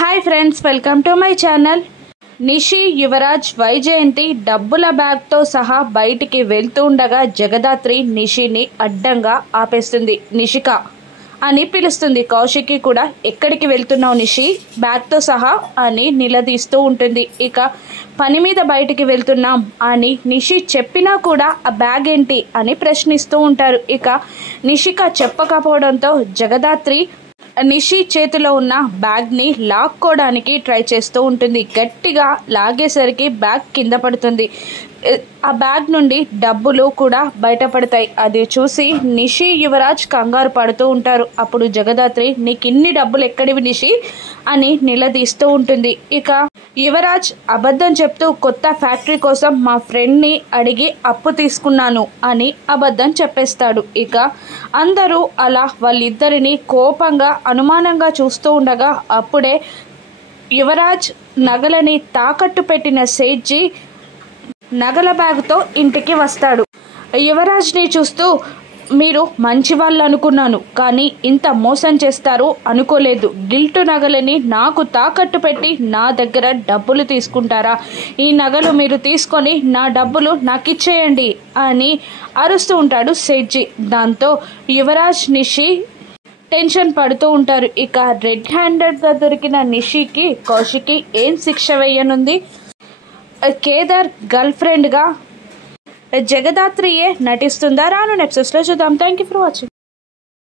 Hi friends, welcome to my channel. Nishi Yuvraj Vyjayanthi డబ్బుల బ్యాగ్తో సహా బయటికి వెళ్తూ ఉండగా జగదాత్రి నిషిని అడ్డంగా ఆపేస్తుంది. నిషిక అని పిలుస్తుంది. కౌశికి కూడా ఎక్కడికి వెళ్తున్నావు నిషి, బ్యాగ్తో సహా అని నిలదీస్తూ ఉంటుంది. ఇక పని మీద బయటికి వెళ్తున్నాం అని నిషి చెప్పినా కూడా ఆ బ్యాగ్ ఏంటి అని ప్రశ్నిస్తూ ఉంటారు. ఇక నిషిక చెప్పకపోవడంతో జగదాత్రి నిషి చేతిలో ఉన్న బ్యాగ్ని లాక్కోవడానికి ట్రై చేస్తూ ఉంటుంది. గట్టిగా లాగేసరికి బ్యాగ్ కింద పడుతుంది. ఆ బ్యాగ్ నుండి డబ్బులు కూడా బయటపడతాయి. అది చూసి నిషి యువరాజ్ కంగారు పడుతూ ఉంటారు. అప్పుడు జగదాత్రి నీకు ఇన్ని డబ్బులు ఎక్కడివి నిషి అని నిలదీస్తూ ఉంటుంది. ఇక యువరాజ్ అబద్ధం చెప్తూ కొత్త ఫ్యాక్టరీ కోసం మా ఫ్రెండ్ని అడిగి అప్పు తీసుకున్నాను అని అబద్ధం చెప్పేస్తాడు. ఇక అందరూ అలా వాళ్ళిద్దరిని కోపంగా అనుమానంగా చూస్తూ ఉండగా అప్పుడే యువరాజ్ నగలని తాకట్టు పెట్టిన సేట్జీ నగల బ్యాగ్తో ఇంటికి వస్తాడు. యువరాజ్ని చూస్తూ మీరు మంచి వాళ్ళు అనుకున్నాను, కానీ ఇంత మోసం చేస్తారు అనుకోలేదు. గిల్టు నగలని నాకు తాకట్టు పెట్టి నా దగ్గర డబ్బులు తీసుకుంటారా? ఈ నగలు మీరు తీసుకొని నా డబ్బులు నాకు ఇచ్చేయండి అని అరుస్తూ ఉంటాడు సేట్జీ. దాంతో యువరాజ్ నిషి టెన్షన్ పడుతూ ఉంటారు. ఇక రెడ్ హ్యాండెడ్గా దొరికిన నిషికి కౌశికి ఏం శిక్ష వేయనుంది? కేదార్ గర్ల్ ఫ్రెండ్గా జగదాత్రియే నటిస్తుందా? రాను ఎపిసోడ్స్లో చూద్దాం. Thank you for watching.